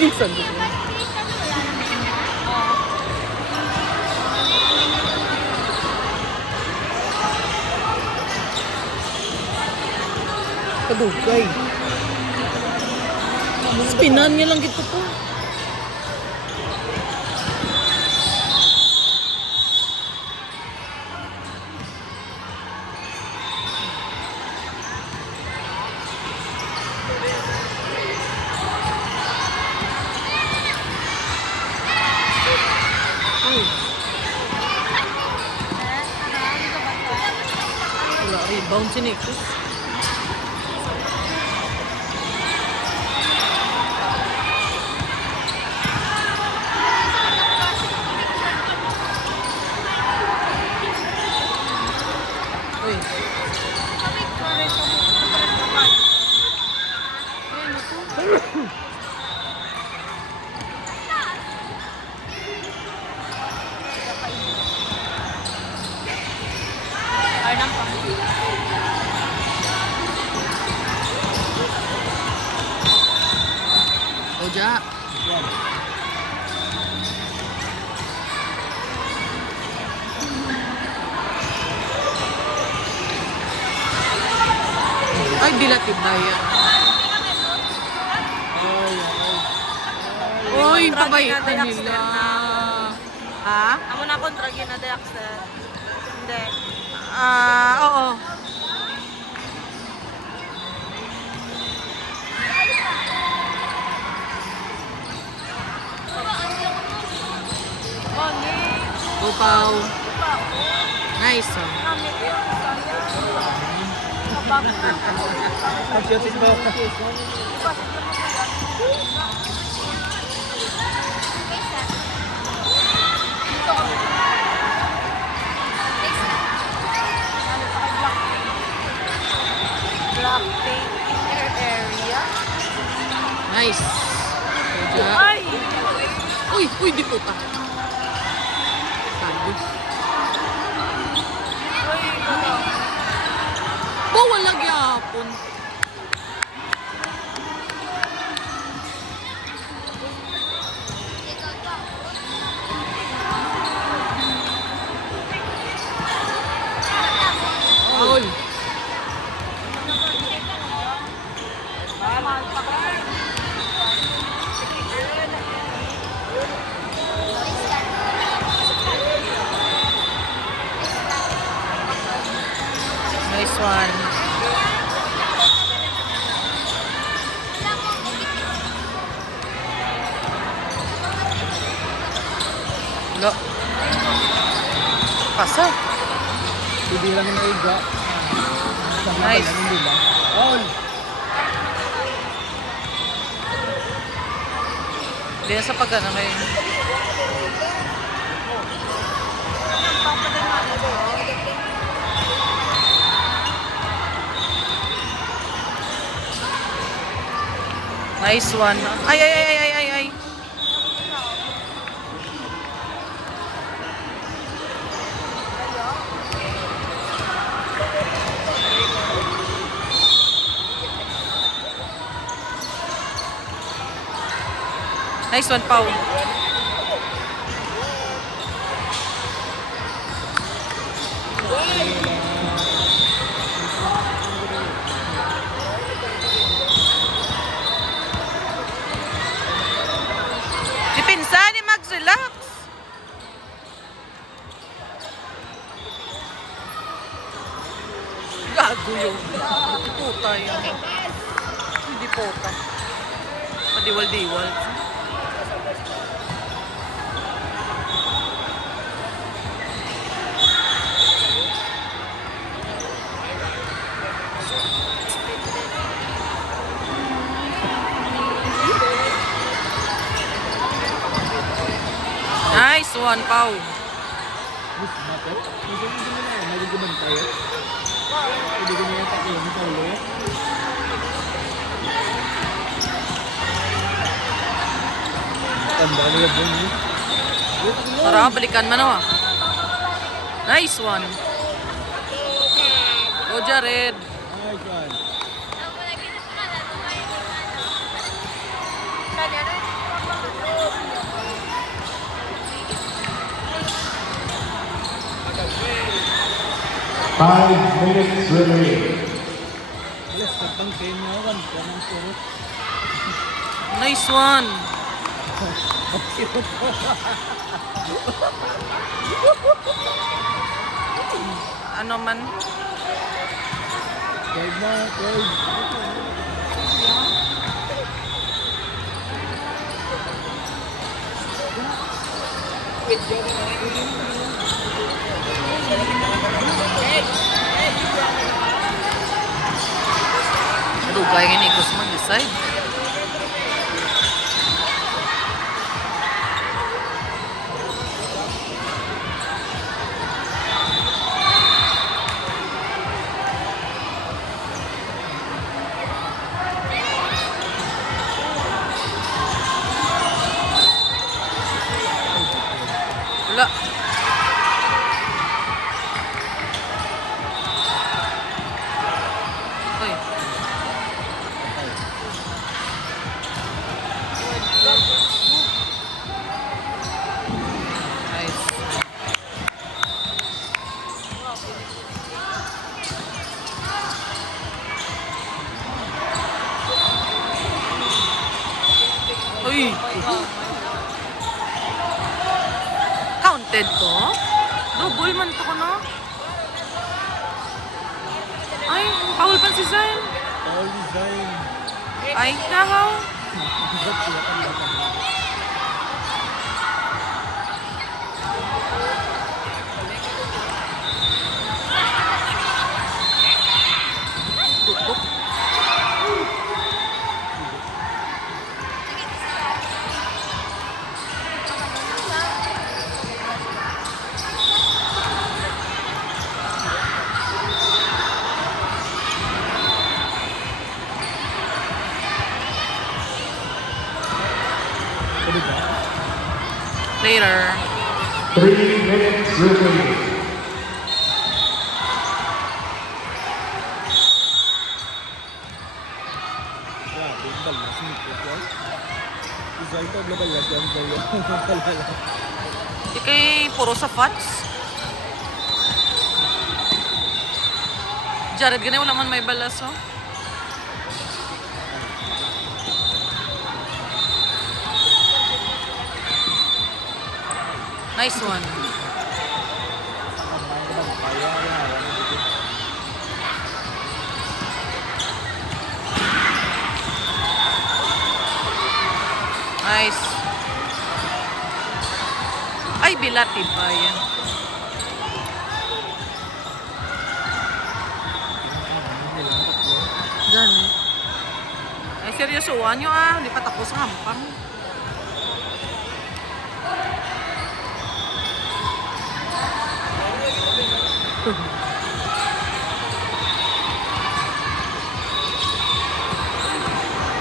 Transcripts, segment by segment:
Minsan. Kadugay. Spinan niya lang gitu po. Wala, rebound si Nikus. Uy. Oja. Ay, dilatid na yan. Uy, pabait na nila. Ha? Amo na kontra na Dexter. Hindi. Oo. Upaw. Nice. Black paint in your area. Nice. Ay! Uy, di puta. Sabi. Bawal lagi hapon. Bawal. Nice one. Lo. Pasa. Bibilang na iga. Nice. All. Hindi na sa pagana ngayon. Nice one. Ay. Nice one, Pau. Si Pinsan, mag-relax. Gago yun. Puta yan. Hindi puta. Padiwal-diwal. Nice one, Pau. Tara, balikan mo na. Nice one. Go, Jared. Nice one. Kanya na. minutes remaining. Alas, katang Kenya kan. Kanang puro. Nice one. Ano man? 12 na, 12. Nadugay nga ni Gus mag-decide. Wala. Uy. Nice. Uy. Counted to? Double man to ko, no? Ay, foul pa si Zayn. All design. Ay, nahaw. Tutok. Pwede ba? Later. 3 minutes remaining. Yeah, bigdal na. Sinipot yan. Isay ito, global yan. Yan, yan. Di kay puro sa fats. Jared, ganyan wala man may balas, oh. Nice one. Nice. Ay, bilati ba yan? Gani. Ay, seryosoan nyo ah. Hindi pa tapos ang hampang.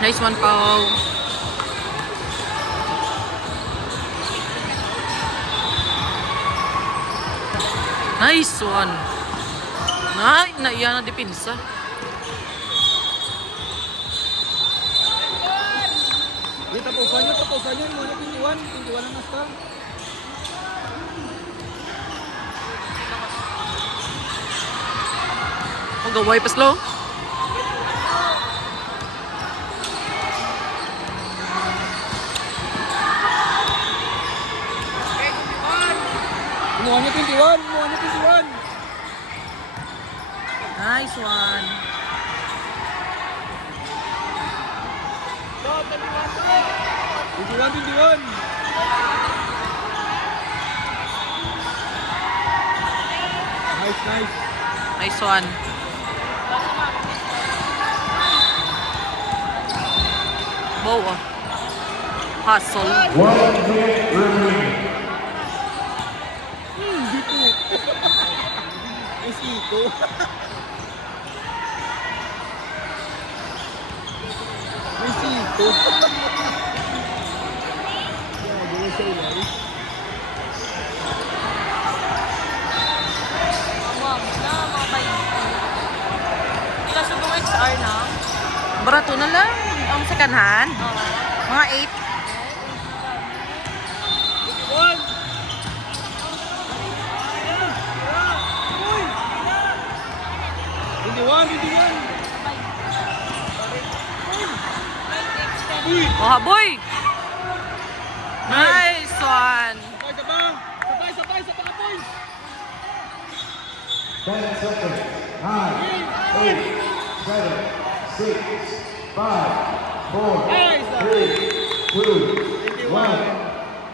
Nice one, Pao. Nice one. Naiya na dipinsa. Di, tapusan nyo. Muna 21. 21 ang nasta. Magaway pa slow. Kumuha nyo 21. Kumuha nyo 21. Nice one. Twenty-one, 21. Nice, nice. Nice one. Wow, ah. Hustle. 1 minute remaining. Dito. Ay, sito. May sito. Grabe na siya, Ilari. Ma'am, na mga kayo. Ilang subong XR na? Barato na lang. Ang second hand. Oo. Mga 8. One, hindi yan. Uy! Oh, boy! Nice one! Sabay, sabay, sa points! 10 seconds. 9, 8, 7, 6, 5, 4, 3, 2, 1.